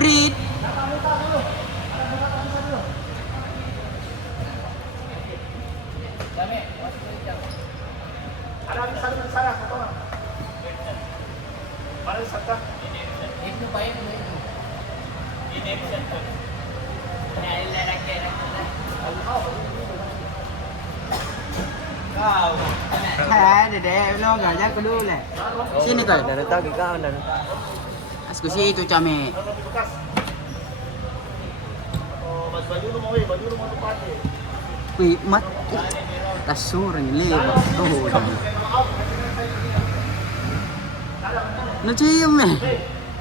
Prit. Ada di sana, satu orang. Mana di sana? Itu baik itu. Ini bisa. Nah, ini lagi. Kau. Dede, lo enggak aja dulu le. Sini kau. Dari tahu kau dan. Askusi itu came. Bekas. Oh, baju lu mau dipakai. Wih, mat. Tasur ini lebar. Oh. No cium eh.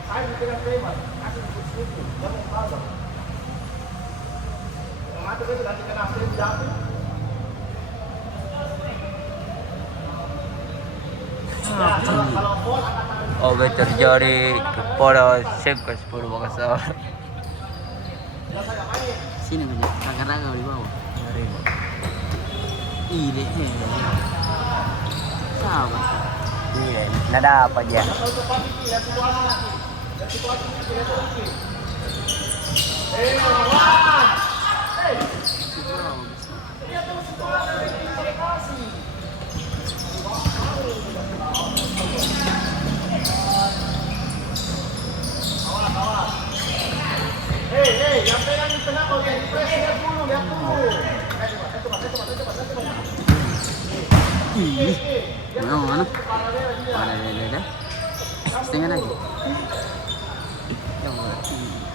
Saya dengan tema, kasih buku, jangan tahu. Mata itu nanti kena frame jatuh. Oh, terjadi kepada Chef Kasper Bakasar. Sini banyak raga-raga di bawah. Ide. Sabar. Iya, nada apa aja. Hei, yang pegang di tengah kau yang press lihat dulu. Mana? Ada. Setengah lagi.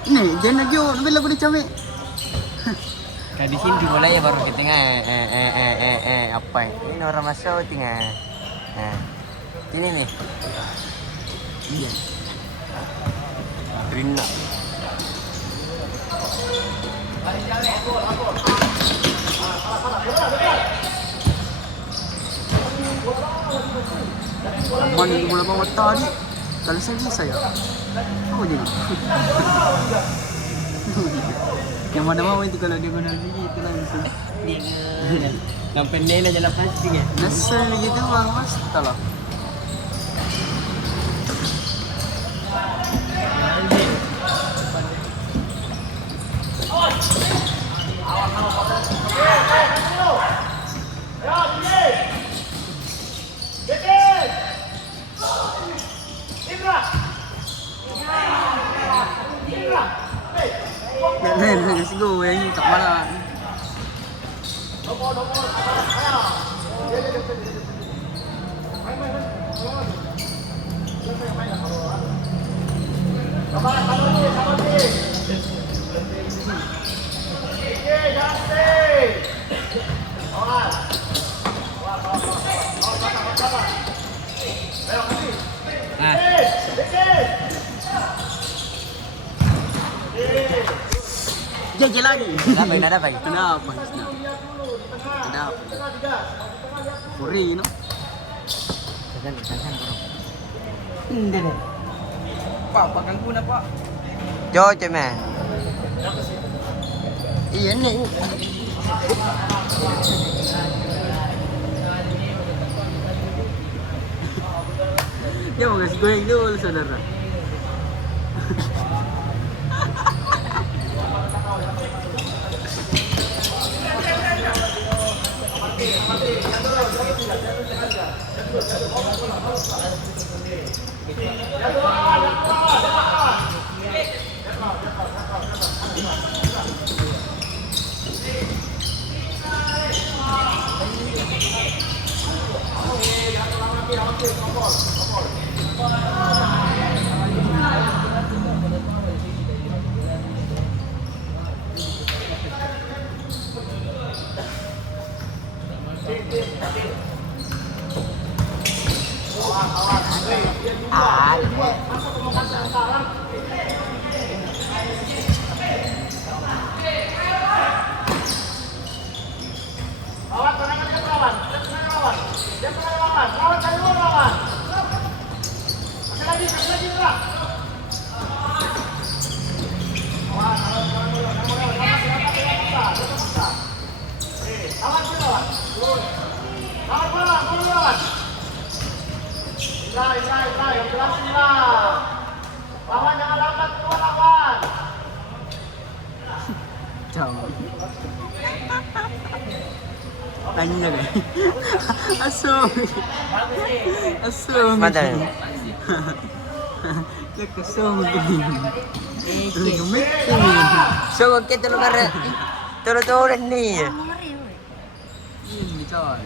Nih, jangan lagi oh, ngambil lagu di came. Nah di sini dimulai baru kita apa ini orang masuk tinggal. Nah, ini nih. Iya. Rina. Mana bola bawah tadi? Kalau saya. Oh jadi. Yang mana mau itu kalau dia guna gigi itu langsung. Yang pendek aja lepas tinggal. Nasal gitu bang mas, tolong. Let's go, yang tak malah. Jajan lagi. Nada apa? Kenapa? Ada apa? Furi, no? Hindi deh. Pak, pakan kuna pak. Jo ceme. Iya nih. Ya mau kasih goreng dulu saudara. Yang jelas lawan, jangan lambat keluar lawan. Tanya guys. Asum. Bagus sih. Asum. Mantap. Ya kesum gini. Gemit So, kita lu kare. Turu-turu nih. ini coy.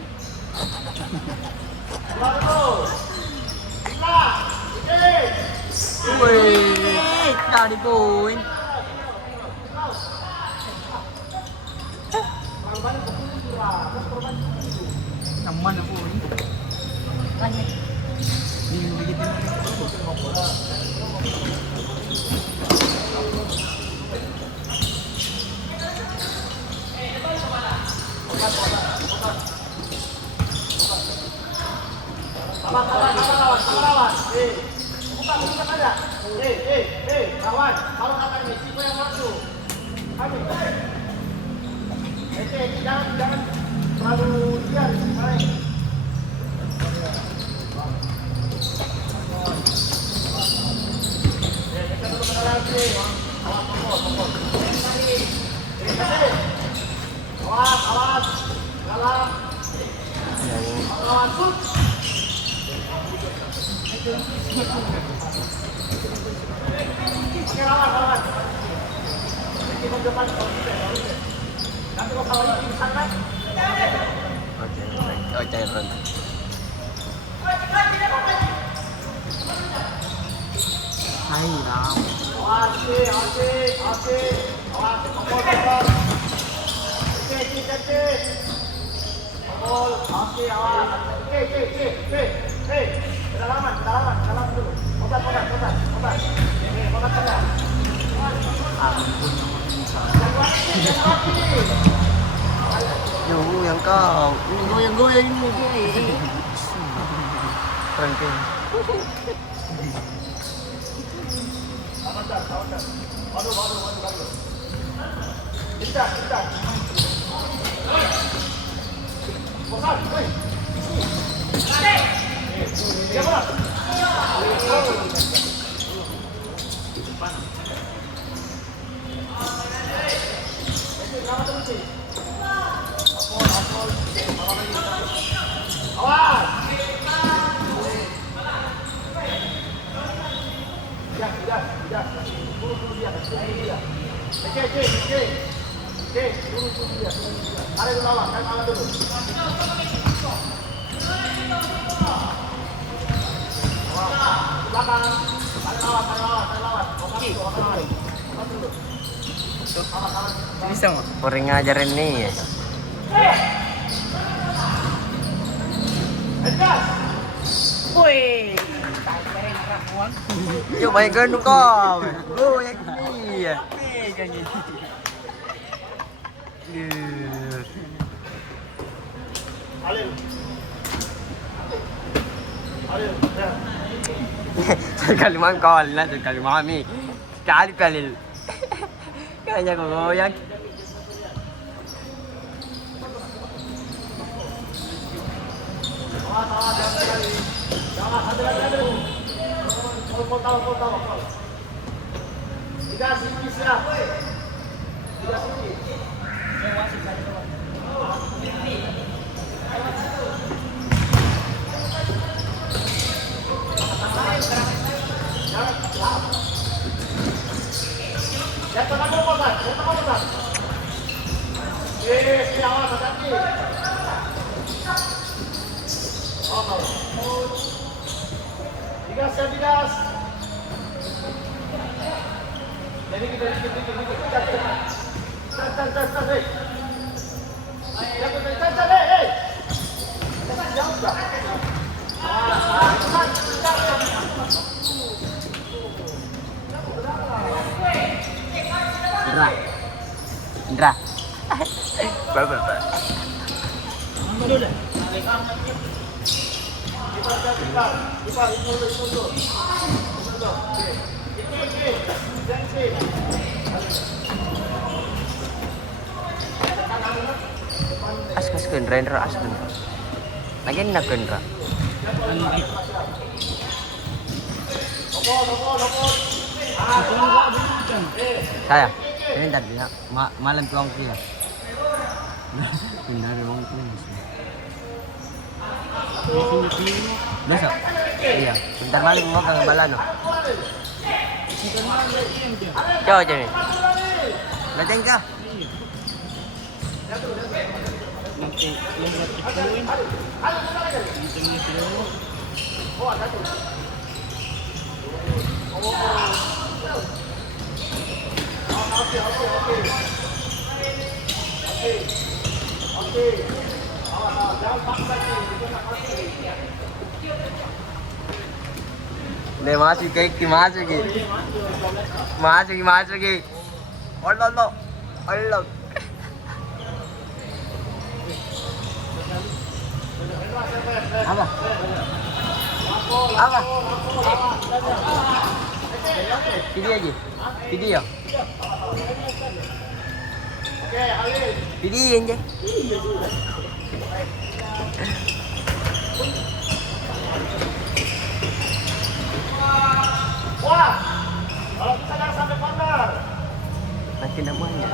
Wih, dari poin. Yang mana poin? Ini begitu. Kawan, kalau kata Meksiko yang masuk. Kami. Jangan terlalu liar, main. Kita dulu kena lagi. Awas, pokok. Awas. Dalam. Awas, shoot. Oke, lawan. Kita depan nanti kalau kawan ini sana. Oke, Ron. Hai, Ram. Awas, pokok. Oke. Oke, awas. Oke. Kedalaman, dalam dulu. Obat. Obat tengah. Ampun Yang kau. goyang ini. Ranking. Baru. Tidak. Bosan, woi. Ya, bola. Awas. Ya. Buru dia. Oke, buru dia. Ada di lawan, kan kalah dulu. Belakang. Ada lawan. Oke. Bisa nggak? Orang ngajarin nih ya. Wih. Keren ramuan. Yuk main gendong kau. Goyang nih ya. Pegang ini. Alil. Ya. Sekali mangkol lah, sekali mami. Sekali pelil. Kayaknya kau goyang. Jangan hati-hati. Kol. Tiga sini siap. Tiga sini. Ya, tengah kosan. Yes, awas hati-hati. Digas. Jadi kita dikit. Tas, hei. Hei. Jauh dah. Indra. Bapak. Askus Indra. Lagi nak Indra. Saya, ini tadi malam tuang dia. Pindah memang itu. Besok? Iya, bentar balik mau ke Balano. Bukan malu yang dia. Coba Jami. Lateng ka? Nanti yang berarti itu ini dulu. Le masuk ke masuk ke. Masuk ke. Allah. Allah. Apa? Apa? Video aja. Video. Video aja. Wah, kalau bisa jangan sampai corner. Nanti namanya.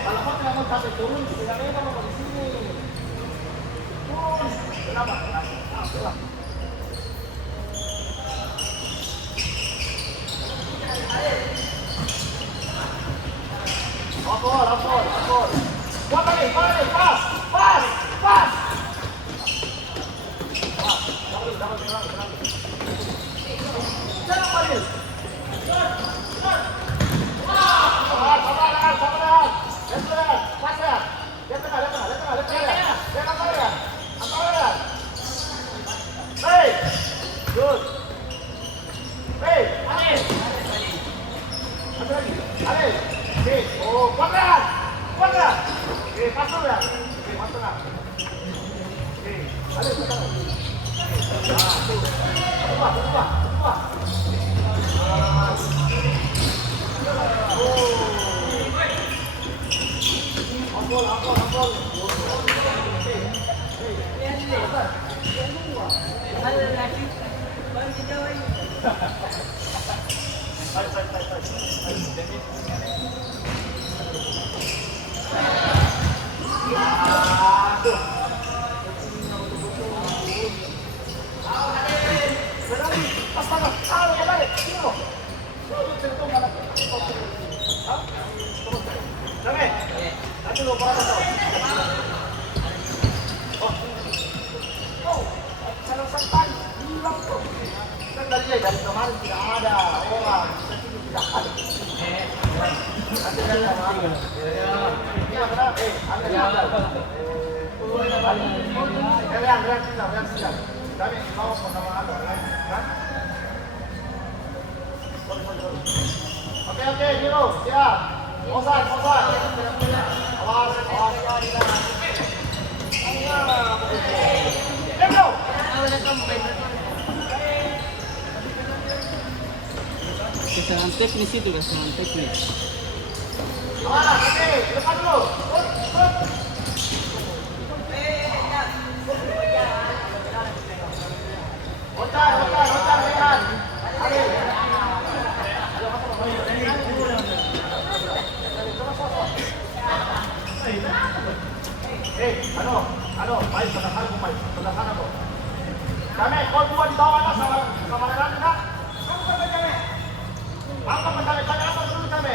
Kalau kau tidak mau sampai turun, tidak mau di sini. Turun. Kenapa? Lapor. Buat lagi, pas. Jangan Fadil. Sabar. Pas ya. Lihat tengah. Hey, good. Hey, Ale. Oke, kuadrat. Oke, pas dulu ya. Oke, pas tengah. Oke, Ale tengah. Nah, tuh. Dua. Ampol. Dari kemarin tidak ada orang, tidak ada. Nanti kan ada. Iya benar. Lihat sidang. Kami mau sama ada kan? Oke, Hero, siap. Osan. Awas. Let's go. Kesalahan teknis itu, kesalahan teknis. Oke, depan dulu. Otan, lihat. Ayo. Baik, sederhana kok. Kami, kau dua di bawah lah sama Leran, nak. Apa mencari apa dulu kami?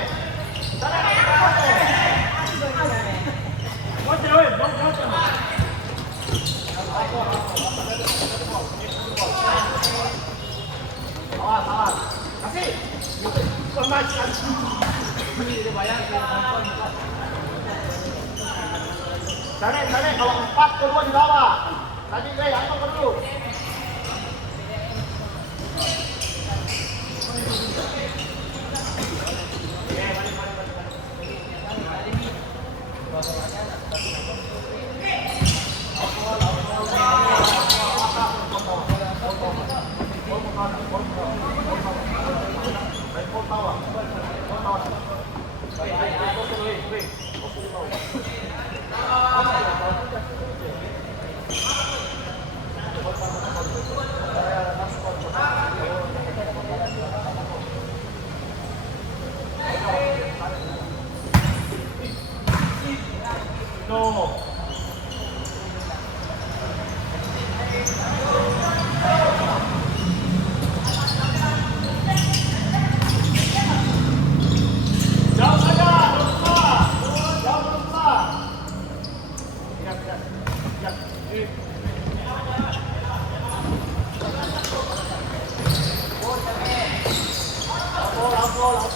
Awas. Kasih. Sana, kalau 4 kedua di bawah. Tadi angkat dulu. Baik,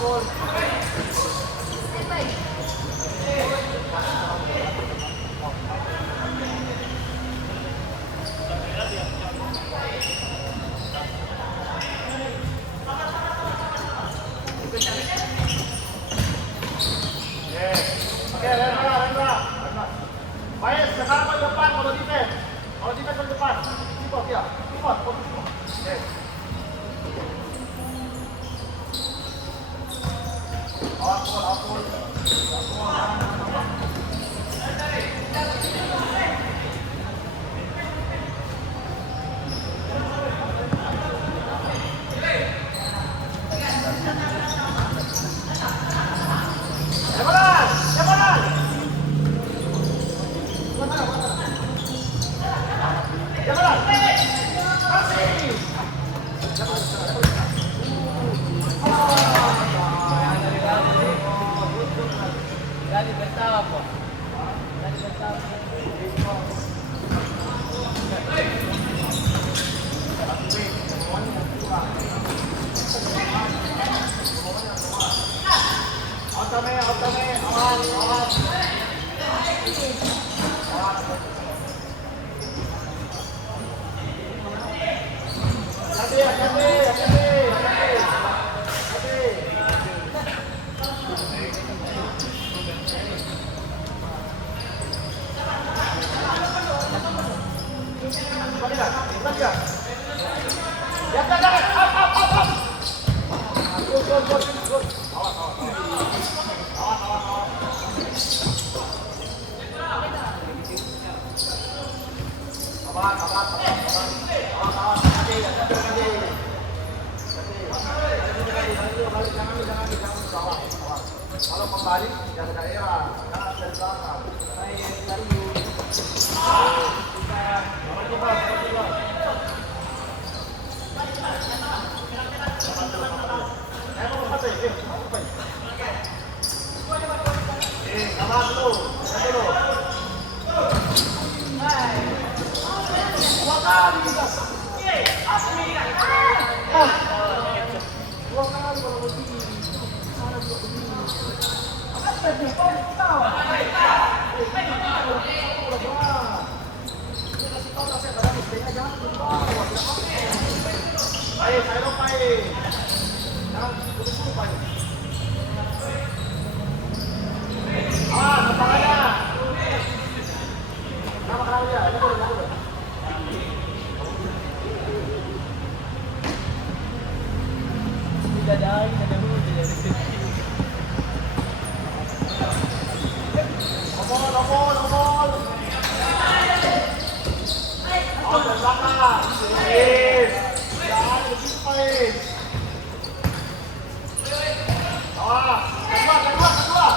Oke, Rendra. Baik, sekarang ke depan kalau defense. Kalau defense ke depan. Pivot ya. Pivot, posisi. Oke. Awas. Dali bersama po. Otame, awas. Kalau kembali dari daerah, jangan dari belakang. Baik, saya lupa ini. Jangan putus-putus, Pak. Awas, kepalanya. Kenapa dia? Ini boleh. Tidak ada air, tidak ada hujan. Nomor. Awas, dari belakang. Yes. Jangan lebih baik. Awas, kedua.